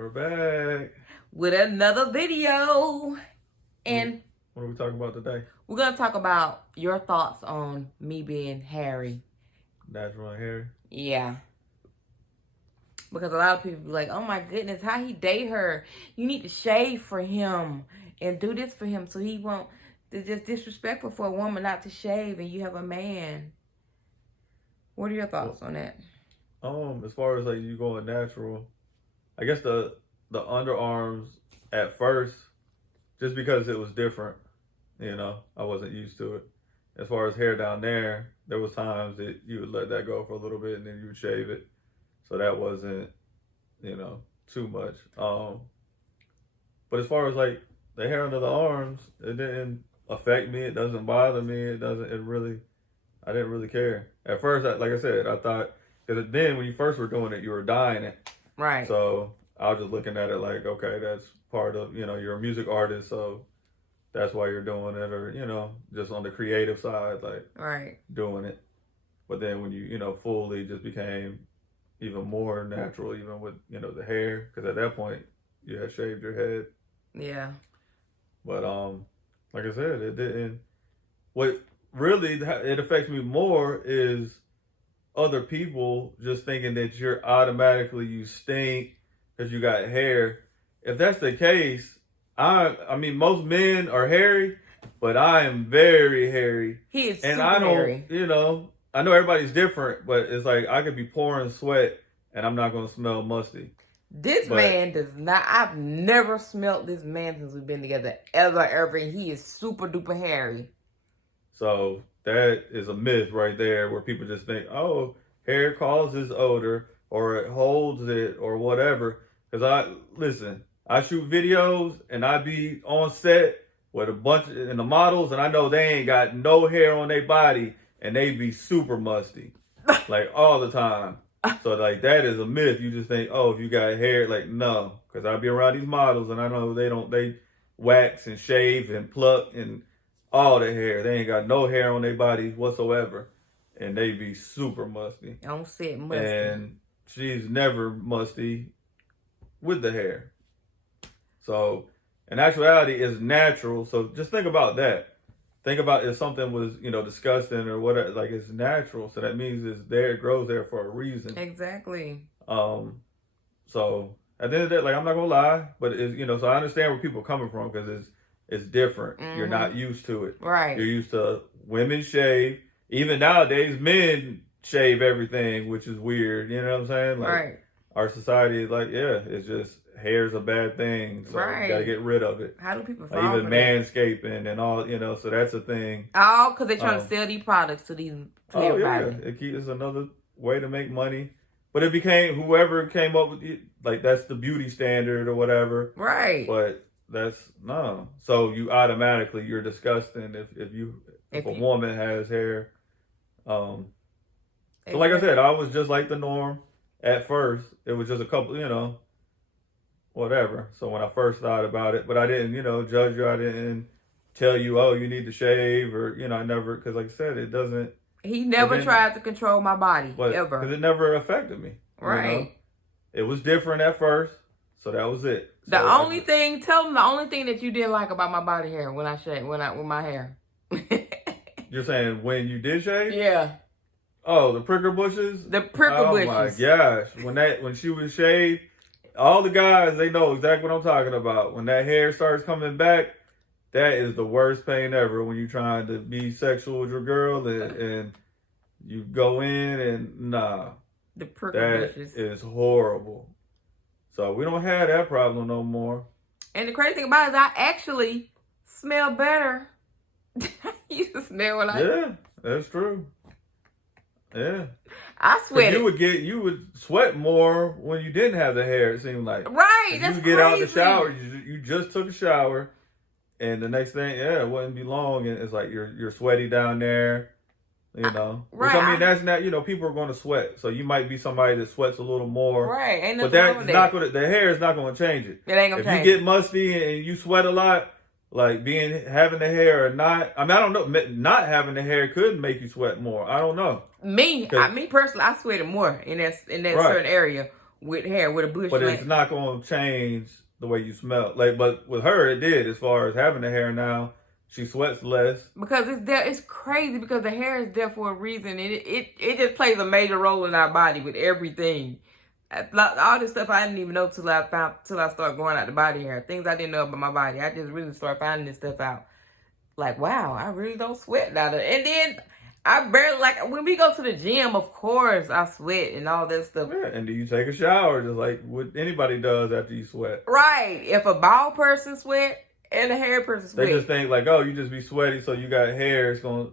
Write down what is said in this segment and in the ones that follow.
We're back with another video. And what are we talking about today? We're going to talk about your thoughts on me being hairy. Natural hair? Yeah. Because a lot of people be like, oh my goodness, how he date her? You need to shave for him and do this for him so he won't. It's just disrespectful for a woman not to shave and you have a man. What are your thoughts on that? As far as like you going natural, I guess the underarms at first, just because it was different, I wasn't used to it. As far as hair down there was times that you would let that go for a little bit and then you would shave it. So that wasn't, too much. But as far as like the hair under the arms, it didn't affect me. It doesn't bother me. I didn't really care. At first, like I said, I thought, because then when you first were doing it, you were dyeing it. Right. So I was just looking at it like, okay, that's part of, you're a music artist, so that's why you're doing it, or, just on the creative side, like right, doing it. But then when you, fully just became even more natural, even with, the hair, because at that point you had shaved your head. Yeah. But like I said, it didn't. What really it affects me more is other people just thinking that you're automatically, you stink because you got hair. If that's the case, I mean most men are hairy, but I am very hairy. He is and super I don't, hairy. I know everybody's different, but it's like I could be pouring sweat and I'm not gonna smell musty. This man does not. I've never smelled this man since we've been together ever. And he is super duper hairy. So that is a myth right there, where people just think, oh, hair causes odor or it holds it or whatever. Because I shoot videos and I be on set with a bunch of the models, and I know they ain't got no hair on their body and they be super musty, like all the time. So like that is a myth. You just think, oh, if you got hair, like no, because I be around these models and I know they wax and shave and pluck and all the hair. They ain't got no hair on their body whatsoever, and they be super musty. I don't see it musty. And she's never musty with the hair. So in actuality, it's natural. So just think about that. Think about if something was, disgusting or whatever, like it's natural. So that means it's there, it grows there for a reason. Exactly. So at the end of the day, like I'm not gonna lie, but it's, so I understand where people are coming from because it's different. Mm-hmm. You're not used to it. Right. You're used to women shave. Even nowadays, men shave everything, which is weird. You know what I'm saying? Like, right. Our society is like, yeah, it's just hair's a bad thing, so you gotta get rid of it. How do people like even manscaping and all, so that's a thing. Oh, because they're trying to sell these products to everybody. Yeah, it's another way to make money. But it became whoever came up with it, like that's the beauty standard or whatever. Right. But that's no. So you automatically you're disgusting if a woman has hair. So like I said, I was just like the norm at first. It was just a couple, whatever. So when I first thought about it, but I didn't, judge you. I didn't tell you, oh, you need to shave, or I never, because like I said, it doesn't. He never tried to control my body ever, because it never affected me. Right. It was different at first, so that was it. Tell them the only thing that you didn't like about my body hair when I shaved, with my hair. You're saying when you did shave? Yeah. Oh, the prickle bushes? The prickle bushes. Oh my gosh. When she was shaved, all the guys, they know exactly what I'm talking about. When that hair starts coming back, that is the worst pain ever when you're trying to be sexual with your girl and you go in and nah. The prickle bushes. That is horrible. So we don't have that problem no more. And the crazy thing about it is I actually smell better. You smell what I... Yeah, that's true. Yeah. I sweat. You would sweat more when you didn't have the hair, it seemed like. Right. That's you get out of the shower, you just took a shower, and the next thing, it wouldn't be long, and it's like you're sweaty down there, Right. Which, I mean, that's not, people are going to sweat, so you might be somebody that sweats a little more. Right. Ain't but that's not going to, the hair is not going to change it. It ain't going to change. If you get musty and you sweat a lot, like having the hair or not, I mean, I don't know, not having the hair could make you sweat more. I don't know. Me personally, I sweated more in that certain area with hair, with a bush. But it's not going to change the way you smell. Like, but with her, it did. As far as having the hair now, she sweats less. Because it's there. It's crazy because the hair is there for a reason. It just plays a major role in our body with everything. All this stuff I didn't even know till I started growing out the body hair. Things I didn't know about my body. I just really started finding this stuff out. Like, wow, I really don't sweat out of it. And then I barely, like, when we go to the gym, of course, I sweat and all that stuff. Yeah, and do you take a shower just like what anybody does after you sweat? Right. If a bald person sweat and a hair person sweat. They just think like, oh, you just be sweaty, so you got hair. It's gonna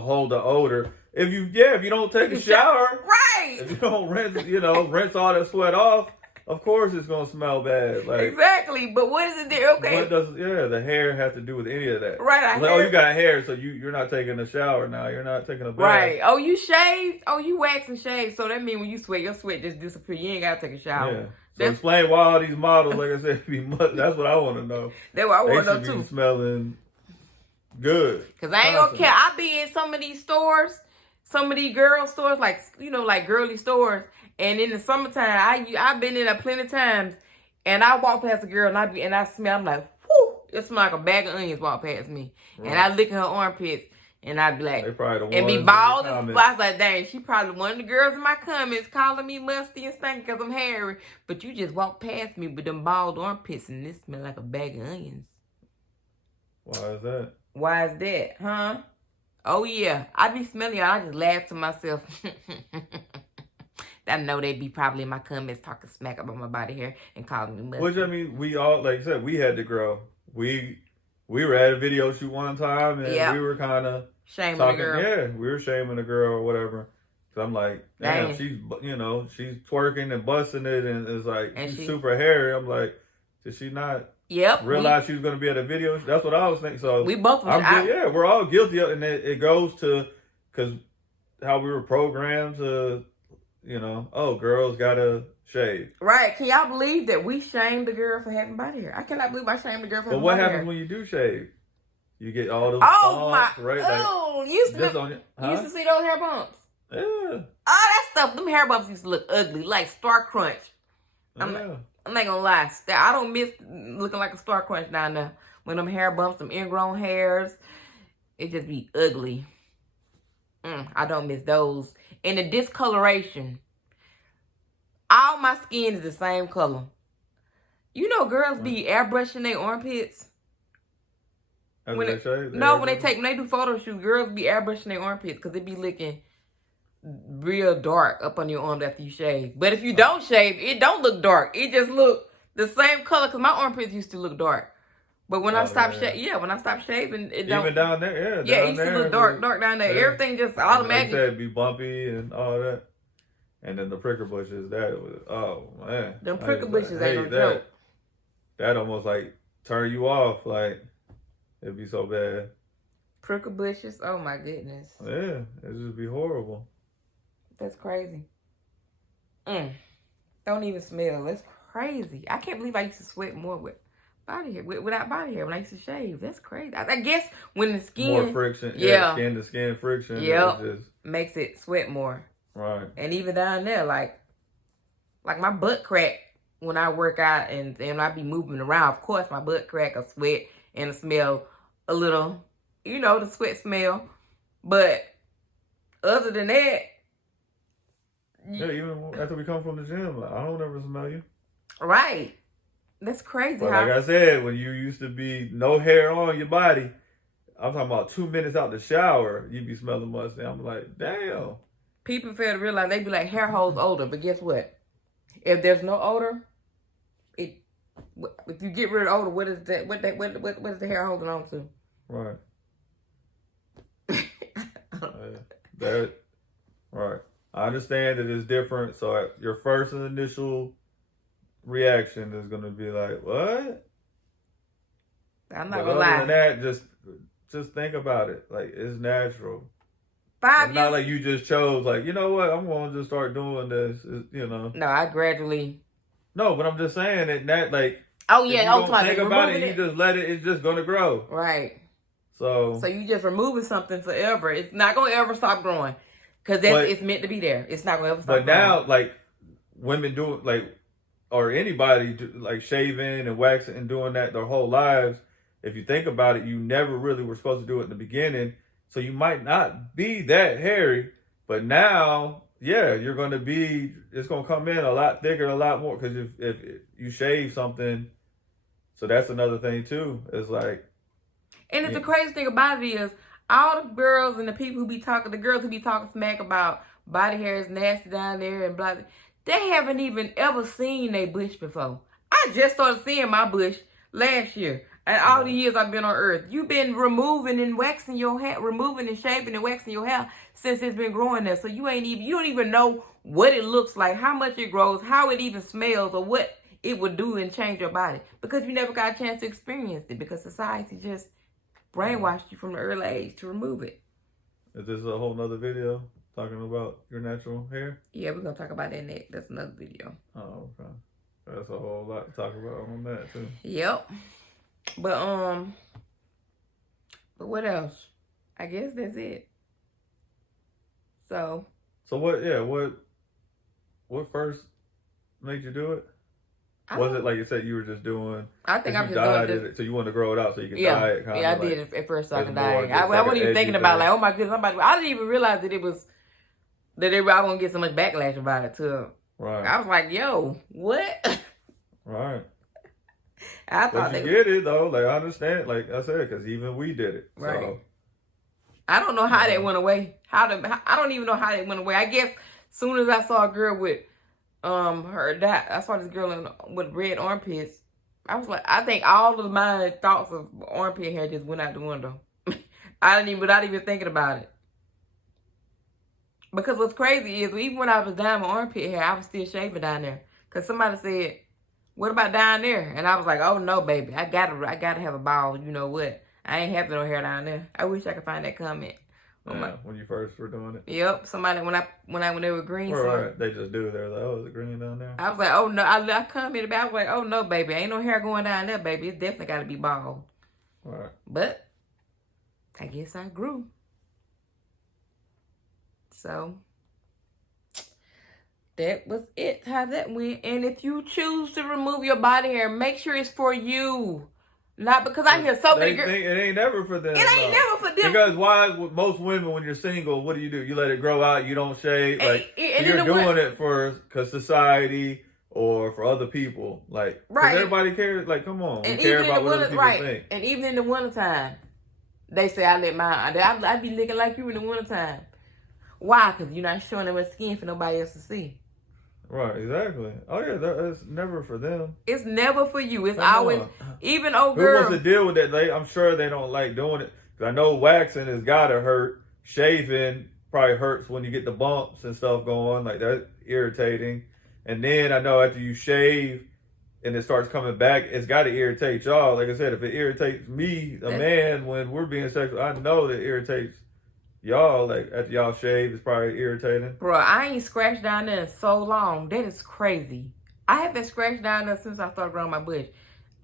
hold the odor. If you don't take a shower, right? If you don't rinse all that sweat off, of course it's gonna smell bad. Like, exactly. But what is it there? Okay. What does the hair have to do with any of that? Right. Like, oh, you got hair, so you're not taking a shower now. You're not taking a bath. Right. Oh, you shaved? Oh, you wax and shave. So that means when you sweat, your sweat just disappears. You ain't gotta take a shower. Yeah. So explain why all these models, like I said, be that's what I want to know. That's what I want to know too. too. Smelling good. Cause I ain't gonna care. I be in some of these stores, some of these girl stores, like like girly stores. And in the summertime, I've been in there plenty of times, and I walk past a girl and I smell. I'm like, whoo! It smells like a bag of onions walk past me, right. And I lick her armpits. And I'd be like, and be bald. I was like, dang, she probably one of the girls in my comments calling me musty and stinky because I'm hairy. But you just walked past me with them bald armpits and this smell like a bag of onions. Why is that? Why is that? Huh? Oh, yeah. I be smelling y'all. I just laugh to myself. I know they be probably in my comments talking smack about my body hair and calling me musty. Which, I mean, we all, like I said, we had to grow. We were at a video shoot one time and we were kind of shaming the girl. Yeah, we were shaming the girl or whatever. So I'm like, damn, she's twerking and busting it and it's like, she's super hairy. I'm like, did she not realize she was going to be at a video? That's what I was thinking. So we both we're all guilty of it. And it goes to, because how we were programmed to, oh, girls got to shave. Right. Can y'all believe that we shamed the girl for having body hair? I cannot believe I shamed the girl for having body hair. But what happens when you do shave? You get all those bumps, right? Oh, you used to see those hair bumps. Yeah. All that stuff, them hair bumps used to look ugly, like Star Crunch. I'm not gonna lie. I don't miss looking like a Star Crunch down there. When them hair bumps, them ingrown hairs, it just be ugly. I don't miss those. And the discoloration. All my skin is the same color. Girls be airbrushing their armpits. When they do photo shoots, girls be airbrushing their armpits because they be looking real dark up on your arms after you shave. But if you don't shave, it don't look dark. It just look the same color because my armpits used to look dark. But when I stopped shaving, it don't. Even down there, it used to look dark down there. Yeah. Everything just automatically. Like I said, be bumpy and all that. And then the prickle bushes, oh man. Them prickle bushes ain't no joke. That almost like turn you off, like. It'd be so bad. Prickle bushes? Oh, my goodness. Yeah, it'd just be horrible. That's crazy. Don't even smell. That's crazy. I can't believe I used to sweat more with body hair, without body hair when I used to shave. That's crazy. I guess when the skin... More friction. Yeah. Skin to skin friction. Yeah. Makes it sweat more. Right. And even down there, like my butt crack when I work out and I be moving around. Of course, my butt crack will sweat and it smell a little, the sweat smell. But other than that... Yeah, even after we come from the gym, I don't ever smell you. Right. That's crazy. But like I said, when you used to be no hair on your body, I'm talking about 2 minutes out the shower, you be smelling musty. I'm like, damn. People fail to realize they be like, hair holds odor. But guess what? If there's no odor, if you get rid of odor, what is that? What is the hair holding on to? Right. Right. I understand that it's different. So your first and initial reaction is going to be like, what? I'm not going to lie. Other than that, just think about it. Like, it's natural. It's not like you just chose, like, you know what? I'm going to just start doing this, No, I gradually... No, but I'm just saying that like... Oh, yeah. If you don't think about it, you just let it, it's just going to grow. Right. So you just removing something forever. It's not going to ever stop growing. Because it's meant to be there. It's not going to ever stop growing. But now, like, women do like, or anybody like shaving and waxing and doing that their whole lives. If you think about it, you never really were supposed to do it in the beginning, so you might not be that hairy. But now, yeah, you're going to be. It's going to come in a lot thicker, a lot more, because if you shave something, so that's another thing too. It's like, and the crazy thing about it is, all the girls and the people who be talking, the girls who be talking smack about body hair is nasty down there and blah, they haven't even ever seen a bush before. I just started seeing my bush last year. And all the years I've been on earth, you've been removing and waxing your hair, removing and shaving and waxing your hair since it's been growing there. So you don't even know what it looks like, how much it grows, how it even smells, or what it would do and change your body, because you never got a chance to experience it, because society just brainwashed you from the early age to remove it. Is this a whole nother video talking about your natural hair? Yeah, we're gonna talk about that next. That's another video. Oh, okay. That's a whole lot to talk about on that too. Yep. But what else? I guess that's it. So what? Yeah, what first made you do it? Was it like you said you were just doing? I think I'm just doing it, so you wanted to grow it out so you could dye it. I did it at first so I could dye it. I wasn't even thinking about like, oh my goodness, I didn't even realize that it was that I won't get so much backlash about it too. Right. I was like, yo, what? Right. I thought but you get it though. Like I understand. Like I said, because even we did it. Right. So. I don't know how that went away. I don't even know how that went away. I guess soon as I saw a girl with I saw this girl with red armpits. I was like, I think all of my thoughts of armpit hair just went out the window. Without even thinking about it. Because what's crazy is even when I was dyeing my armpit hair, I was still shaving down there. Because somebody said, what about down there? And I was like, oh no, baby, I gotta have a ball. You know what? I ain't having no hair down there. I wish I could find that comment. When you first were doing it. Yep. Somebody when they were green. Right. They just do. They're like, oh, is it green down there? I was like, oh no. I commented about. I was like, oh no, baby, ain't no hair going down there, baby. It's definitely got to be bald. Right. But I guess I grew. So that was it. How that went. And if you choose to remove your body hair, make sure it's for you. Not because I hear so many girls. It ain't never for them. It ain't never for them. Because why? Most women, when you're single, what do? You let it grow out. You don't shave. Like you're doing it because society or for other people. Like right. Everybody cares. Like come on, we care about what other people think. And even in the wintertime, they say I let mine. I be looking like you in the wintertime. Why? Because you're not showing them my skin for nobody else to see. Right, exactly. Oh yeah, it's never for them. It's never for you. It's always, even old girls. Who wants to deal with that? I'm sure they don't like doing it. Cause I know waxing has gotta hurt. Shaving probably hurts when you get the bumps and stuff going. Like that's irritating. And then I know after you shave and it starts coming back, it's gotta irritate y'all. Like I said, if it irritates me, a man, when we're being sexual, I know that it irritates y'all. Like after y'all shave, it's probably irritating. Bro, I ain't scratched down there in so long. That is crazy. I haven't scratched down there since I started growing my bush.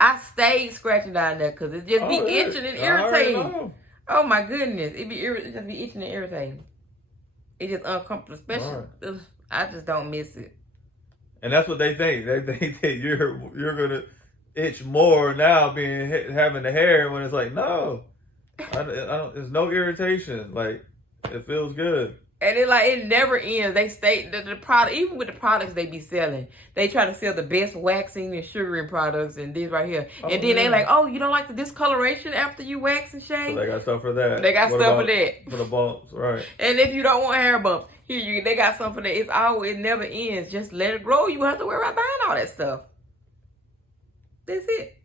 I stayed scratching down there because it just be itching and irritating. Oh my goodness, it just be itching and irritating. It just uncomfortable, especially. I just don't miss it. And that's what they think. They think that you're gonna itch more now having the hair when it's like no. I don't. There's no irritation. Like it feels good. And it never ends. They state that the product, even with the products they be selling, they try to sell the best waxing and sugaring products and these right here. And then they like, oh, you don't like the discoloration after you wax and shave? So they got stuff for that. They got stuff for that. For the bumps, right? And if you don't want hair bumps, they got something for that. It never ends. Just let it grow. You have to worry about buying all that stuff. That's it.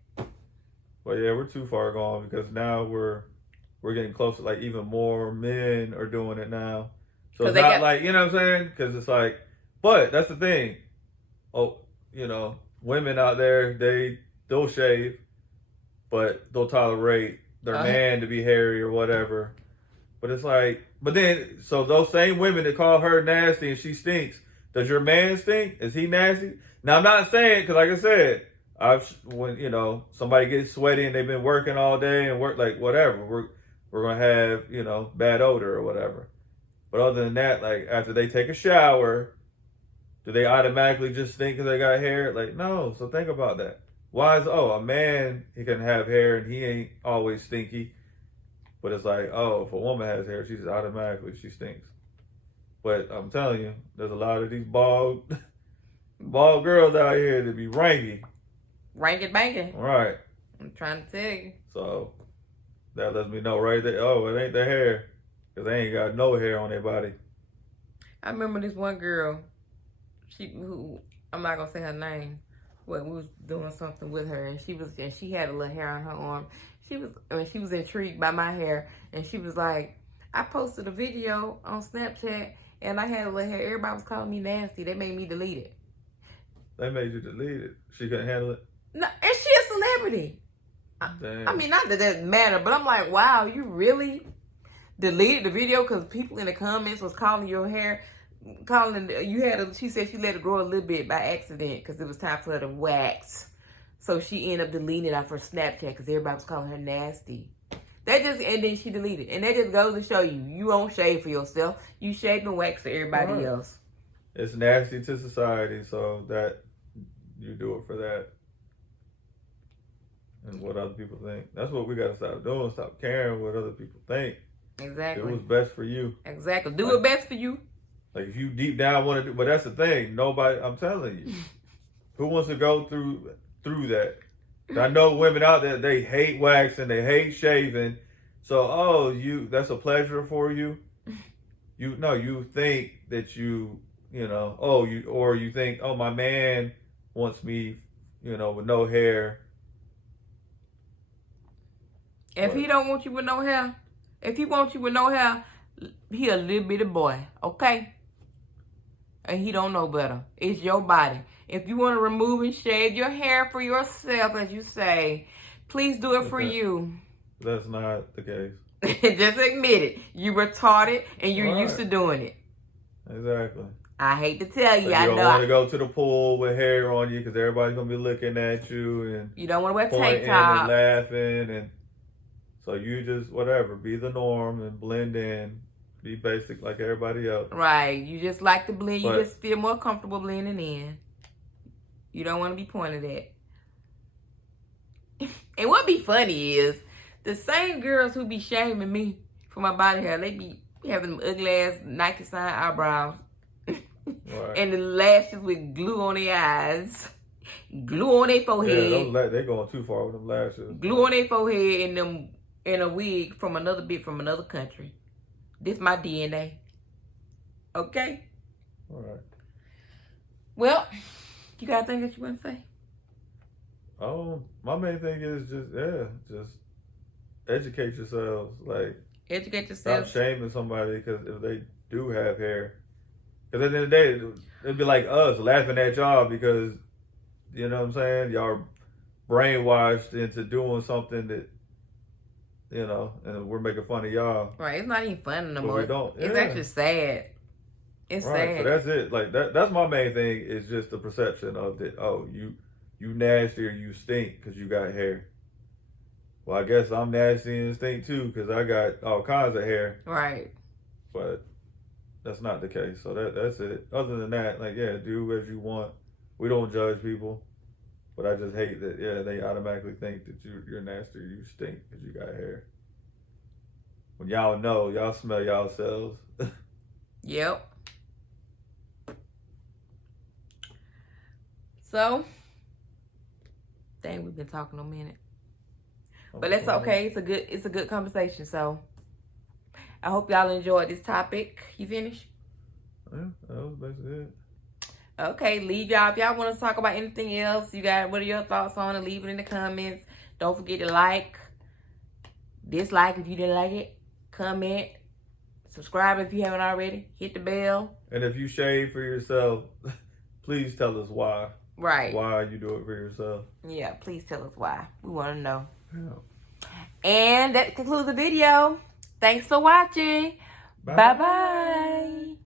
Well, yeah, we're too far gone because now we're getting closer. Like even more men are doing it now. So it's not like, you know what I'm saying? Because it's like, but that's the thing. Oh, women out there, they'll shave, but they'll tolerate their man to be hairy or whatever. But it's like, but then, so those same women that call her nasty and she stinks, does your man stink? Is he nasty? Now, I'm not saying, because like I said, when, somebody gets sweaty and they've been working all day and work, like whatever, we're going to have, bad odor or whatever. But other than that, like after they take a shower Do they automatically just stink because they got hair? Like, no. So think about that. Why is, a man, he can have hair and he ain't always stinky. But it's like, if a woman has hair, she just automatically, she stinks. But I'm telling you, there's a lot of these bald girls out here that be ranky. Ranking banking. Right. I'm trying to tell you. So that lets me know right there, it ain't the hair. Because they ain't got no hair on their body. I remember this one girl, who I'm not gonna say her name, but we was doing something with her, and she had a little hair on her arm. She was intrigued by my hair, and she was like, I posted a video on Snapchat, and I had a little hair. Everybody was calling me nasty. They made me delete it. They made you delete it. She couldn't handle it. No, and she a celebrity. Damn. I mean, not that doesn't matter, but I'm like, wow, you really deleted the video because people in the comments was calling your hair. She said she let it grow a little bit by accident because it was time for her to wax. So she ended up deleting it off her Snapchat because everybody was calling her nasty. And then she deleted. And that just goes to show you don't shave for yourself. You shave and wax for everybody else. It's nasty to society, so that you do it for that. And what other people think. That's what we got to stop doing. Stop caring what other people think. Exactly. It was best for you. Exactly. Do it best for you. Like if you deep down want to do, but that's the thing. Nobody, I'm telling you, who wants to go through that? I know women out there, they hate waxing, they hate shaving. So, that's a pleasure for you. You think that you think, my man wants me, with no hair. If he don't want you with no hair, if he wants you with no hair, he a little bitty boy, okay? And he don't know better. It's your body. If you want to remove and shave your hair for yourself, as you say, please do it for you. That's not the case. Just admit it. You retarded and you're used to doing it. Exactly. I hate to tell you. I know. You don't want to go to the pool with hair on you because everybody's going to be looking at you. And you don't want to wear tank tops. And laughing. And so you just, be the norm and blend in. Be basic like everybody else. Right. You just like to blend. You just feel more comfortable blending in. You don't want to be pointed at. And what be funny is the same girls who be shaming me for my body hair, they be having them ugly ass Nike sign eyebrows. Right. And the lashes with glue on their eyes. Glue on their forehead. Yeah, they going too far with them lashes. Glue on their forehead and them in a wig from another country. This my DNA. Okay? All right. Well, you got anything that you want to say? My main thing is just educate yourselves. Like, educate yourself. Stop shaming somebody because if they do have hair. Because at the end of the day, it'd be like us laughing at y'all because, you know what I'm saying? Y'all are brainwashed into doing something that, and we're making fun of y'all. Right. It's not even fun no more. We don't. It's actually sad. It's sad. So that's it. Like that's my main thing is just the perception of that. Oh, you nasty or you stink because you got hair. Well, I guess I'm nasty and stink too because I got all kinds of hair. Right. But that's not the case. So that's it. Other than that, do as you want. We don't judge people. But I just hate that, they automatically think that you're nasty or you stink because you got hair. When y'all know, y'all smell yourselves. Yep. So, dang, we've been talking a minute. But that's okay. It's a good conversation. So, I hope y'all enjoyed this topic. You finished? Yeah, that was basically it. Okay, leave y'all. If y'all want to talk about anything else, what are your thoughts on it? Leave it in the comments. Don't forget to like, dislike if you didn't like it, comment, subscribe if you haven't already, hit the bell. And if you shave for yourself, please tell us why. Right. Why you do it for yourself. Yeah, please tell us why. We want to know. Yeah. And that concludes the video. Thanks for watching. Bye-bye.